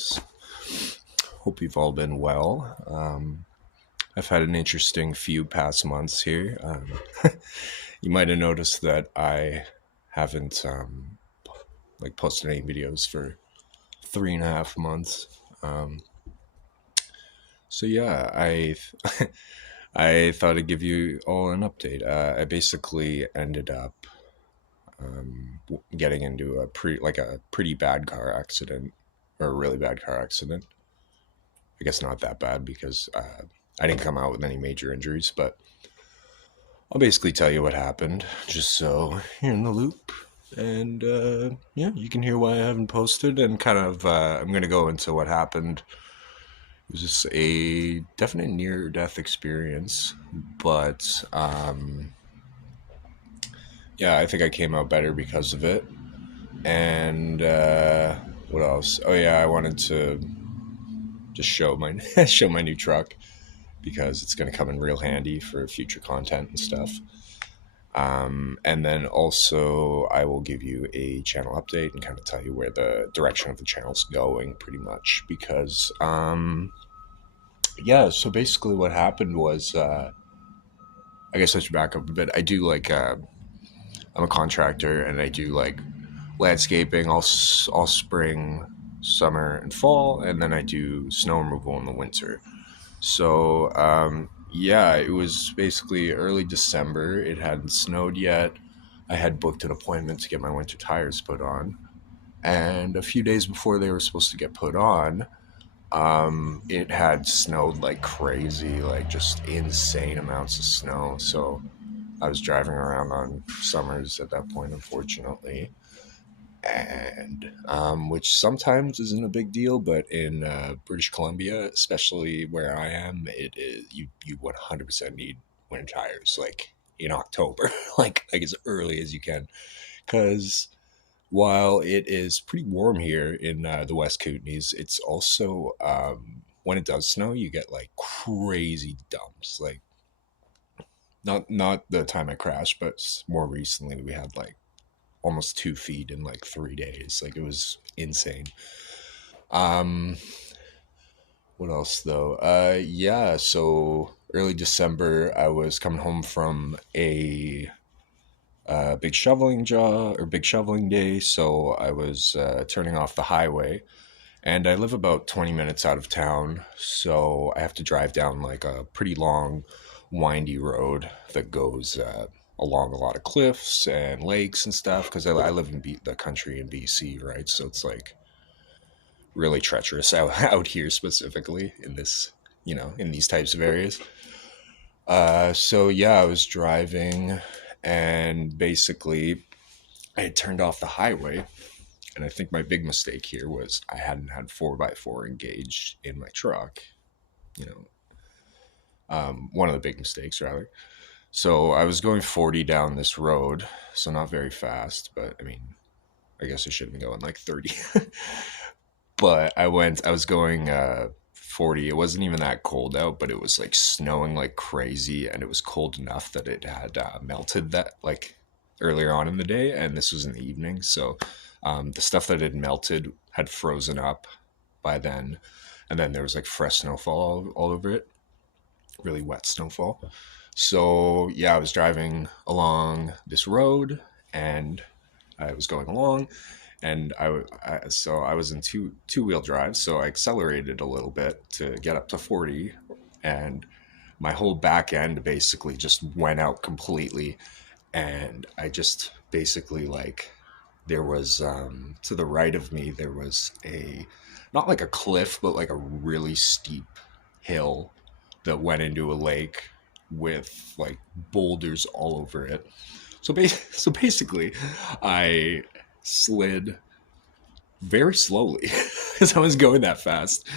guys. Hope you've all been well. I've had an interesting few past months here. You might have noticed that I haven't posted any videos for 3.5 months. So yeah, I I thought I'd give you all an update. I basically ended up getting into a pretty bad car accident, or a really bad car accident. I guess not that bad because I didn't come out with any major injuries, but I'll basically tell you what happened just so you're in the loop. And yeah, you can hear why I haven't posted and kind of, I'm going to go into what happened. It was just a definite near death experience, but yeah, I think I came out better because of it. And what else? Oh, yeah, I wanted to just show my show my new truck because it's going to come in real handy for future content and stuff. And then also I will give you a channel update and kind of tell you where the direction of the channel's going pretty much because, yeah, so basically what happened was, I guess I should back up a bit. I'm a contractor and I do like landscaping all spring, summer, and fall, and then I do snow removal in the winter. So, yeah, it was basically early December. It hadn't snowed yet. I had booked an appointment to get my winter tires put on. And a few days before they were supposed to get put on, it had snowed like crazy, like just insane amounts of snow. So I was driving around on summers at that point, unfortunately, and which sometimes isn't a big deal, but in British Columbia, especially where I am, it is you 100% need winter tires like in October, like as early as you can, because while it is pretty warm here in the West Kootenays, it's also when it does snow, you get like crazy dumps, like not the time I crashed, but more recently we had like almost 2 feet in like 3 days. Like it was insane. Um, what else though? Yeah. So early December, I was coming home from a big shoveling day. So I was turning off the highway, and I live about 20 minutes out of town. So I have to drive down like a pretty long, windy road that goes along a lot of cliffs and lakes and stuff because I live in the country in BC, right? So it's like really treacherous out here specifically in this, in these types of areas. So yeah, I was driving and basically I had turned off the highway. And I think my big mistake here was I hadn't had 4x4 engaged in my truck. You one of the big mistakes, rather. So I was going 40 down this road, so not very fast, but I mean, I guess I should have been going like 30. But I was going 40. It wasn't even that cold out, but it was like snowing like crazy, and it was cold enough that it had melted that like earlier on in the day, and this was in the evening. So the stuff that had melted had frozen up by then, and then there was like fresh snowfall all over it, really wet snowfall. So yeah, I was driving along this road, and I was going along, and so I was in two wheel drive, so I accelerated a little bit to get up to 40, and my whole back end basically just went out completely, and I just basically like there was to the right of me there was a not like a cliff but like a really steep hill that went into a lake with like boulders all over it. So basically, I slid very slowly because I was going that fast.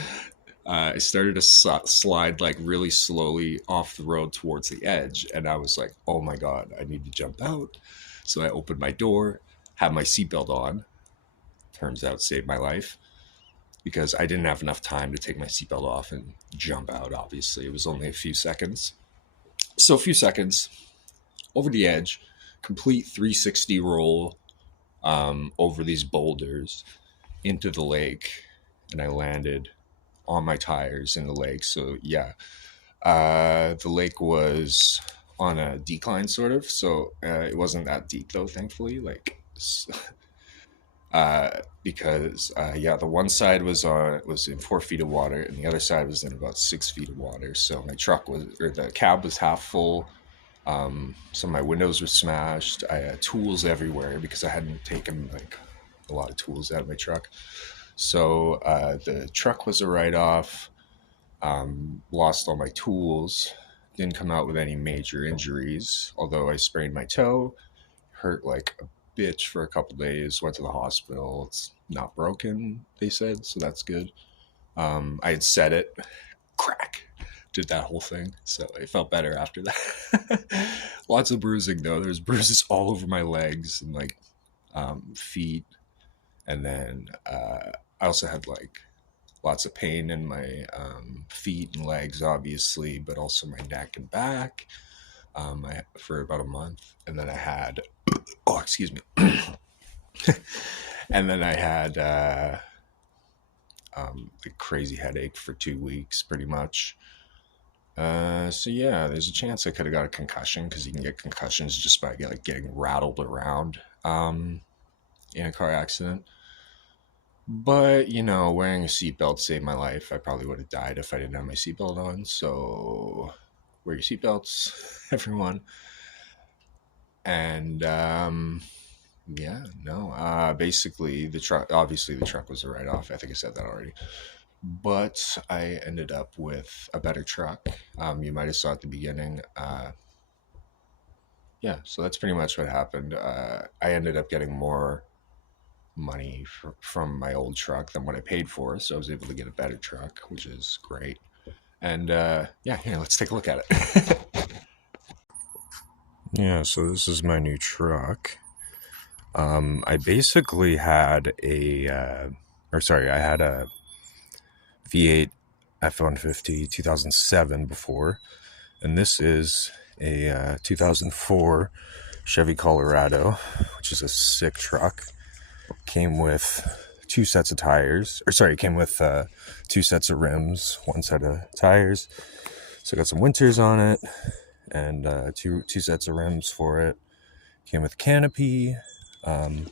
I started to slide like really slowly off the road towards the edge, and I was like, "Oh my god, I need to jump out!" So I opened my door, had my seatbelt on. Turns out, saved my life because I didn't have enough time to take my seatbelt off and jump out. Obviously, it was only a few seconds. So a few seconds over the edge, complete 360 roll over these boulders into the lake, and I landed on my tires in the lake. So yeah, the lake was on a decline sort of, so it wasn't that deep though, thankfully. Because yeah, the one side was in 4 feet of water, and the other side was in about 6 feet of water. So my truck was, or the cab was half full. Some of my windows were smashed. I had tools everywhere because I hadn't taken like a lot of tools out of my truck. So the truck was a write off. Lost all my tools. Didn't come out with any major injuries, although I sprained my toe, hurt like a bitch for a couple days. Went to the hospital. It's not broken, they said, so that's good. I had set it, crack, did that whole thing, so it felt better after that. Lots of bruising though. There's bruises all over my legs and like feet, and then I also had like lots of pain in my feet and legs, obviously, but also my neck and back. For about a month, and then I had, oh, excuse me, and then I had a crazy headache for 2 weeks, pretty much. So yeah, there's a chance I could have got a concussion because you can get concussions just by like getting rattled around in a car accident. But wearing a seatbelt saved my life. I probably would have died if I didn't have my seatbelt on. So wear your seatbelts, everyone. And yeah, no. Basically, obviously, the truck was a write off. I think I said that already. But I ended up with a better truck. You might have saw at the beginning. Yeah, so that's pretty much what happened. I ended up getting more money from my old truck than what I paid for, so I was able to get a better truck, which is great. And yeah, here, let's take a look at it. Yeah, so this is my new truck. I basically had I had a V8 F-150 2007 before, and this is a 2004 Chevy Colorado, which is a sick truck. Came with two sets of tires, came with two sets of rims, one set of tires. So I got some winters on it, and two sets of rims for it. Came with canopy. But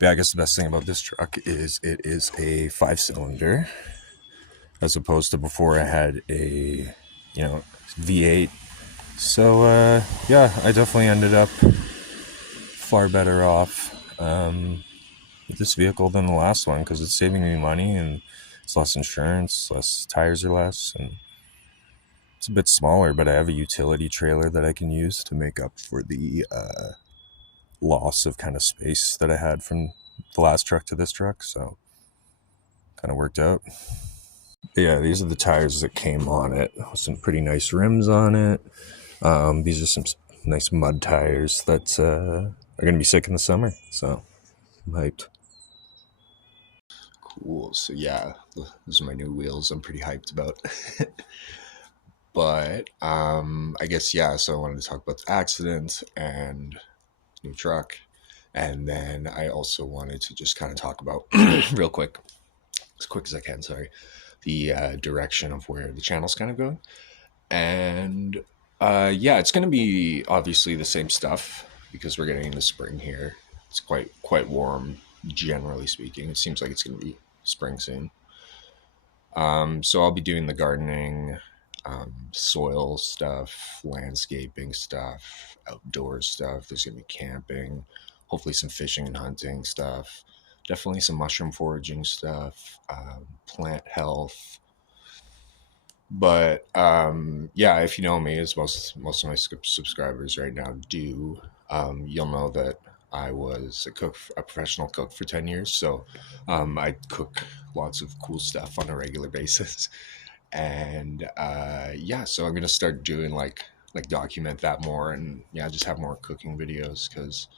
I guess the best thing about this truck is it is a 5-cylinder, as opposed to before I had a V8. So yeah, I definitely ended up far better off with this vehicle than the last one because it's saving me money and it's less insurance, less tires are less, and it's a bit smaller, but I have a utility trailer that I can use to make up for the loss of kind of space that I had from the last truck to this truck, so kind of worked out. Yeah, these are the tires that came on it. Some pretty nice rims on it. These are some nice mud tires that are going to be sick in the summer, so I'm hyped. Cool. So yeah, those are my new wheels. I'm pretty hyped about. But I guess yeah. So I wanted to talk about the accident and new truck, and then I also wanted to just kind of talk about real quick, as quick as I can. Sorry, the direction of where the channel's kind of going, and yeah, it's going to be obviously the same stuff because we're getting into spring here. It's quite warm, generally speaking. It seems like it's going to be spring soon. So I'll be doing the gardening, soil stuff, landscaping stuff, outdoor stuff. There's going to be camping, hopefully some fishing and hunting stuff, definitely some mushroom foraging stuff, plant health. But yeah, if you know me, as most of my subscribers right now do, you'll know that I was a professional cook for 10 years. So I cook lots of cool stuff on a regular basis. And yeah, so I'm gonna start doing like document that more, and yeah, just have more cooking videos because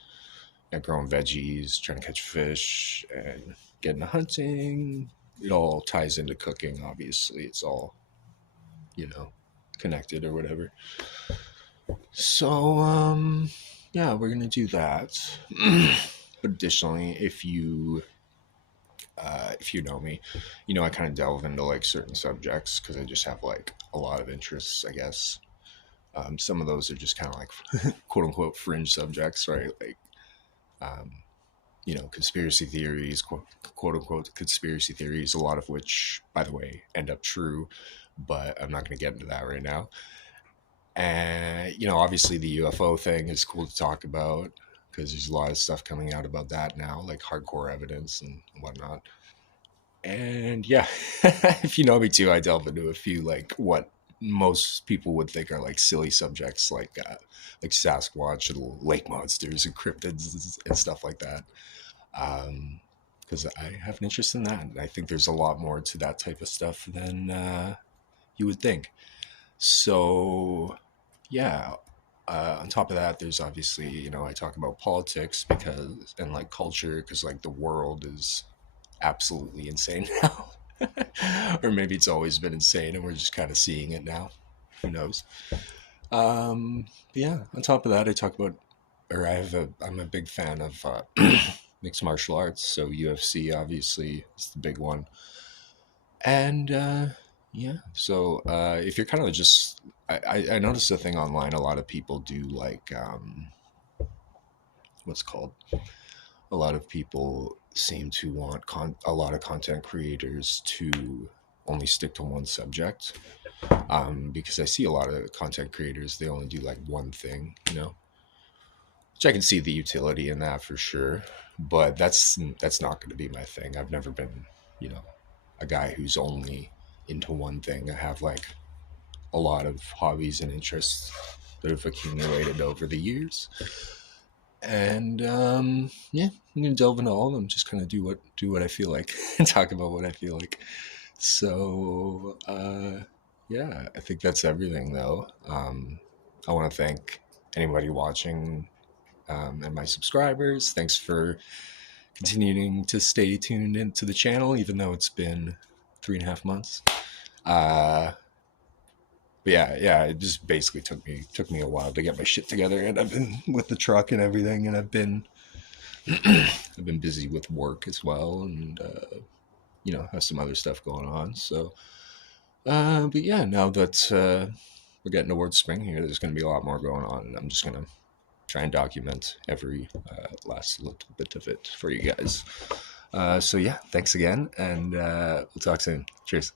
growing veggies, trying to catch fish, and getting to hunting. It all ties into cooking. Obviously, it's all connected or whatever. So yeah, we're gonna do that. But additionally, if you If you know me, I kind of delve into like certain subjects because I just have like a lot of interests, I guess. Some of those are just kind of like quote unquote fringe subjects, right? Like, um, conspiracy theories, quote unquote conspiracy theories, a lot of which, by the way, end up true, but I'm not going to get into that right now. And, obviously the UFO thing is cool to talk about because there's a lot of stuff coming out about that now, like hardcore evidence and whatnot. And yeah, if you know me too, I delve into a few like what most people would think are like silly subjects, like Sasquatch and lake monsters and cryptids and stuff like that. Because I have an interest in that, and I think there's a lot more to that type of stuff than you would think. So yeah. On top of that, there's obviously, I talk about politics because, and like culture, because like the world is absolutely insane now. Or maybe it's always been insane and we're just kind of seeing it now. Who knows? But yeah, on top of that, I'm a big fan of mixed martial arts. So UFC obviously is the big one. And yeah, so if you're kind of just, I noticed a thing online, a lot of people do like, what's called a lot of people seem to want a lot of content creators to only stick to one subject, because I see a lot of content creators, they only do like one thing, which I can see the utility in that for sure, but that's not going to be my thing. I've never been, you know a guy who's only into one thing. I have like a lot of hobbies and interests that have accumulated over the years. And yeah, I'm gonna delve into all of them. Just kind of do what I feel like and talk about what I feel like. So yeah, I think that's everything though. I want to thank anybody watching, and my subscribers. Thanks for continuing to stay tuned into the channel, even though it's been 3.5 months. Uh, but yeah, it just basically took me a while to get my shit together, and I've been with the truck and everything, and I've been busy with work as well, and have some other stuff going on. So, but yeah, now that we're getting towards spring here, there's going to be a lot more going on, and I'm just going to try and document every last little bit of it for you guys. So yeah, thanks again, and we'll talk soon. Cheers.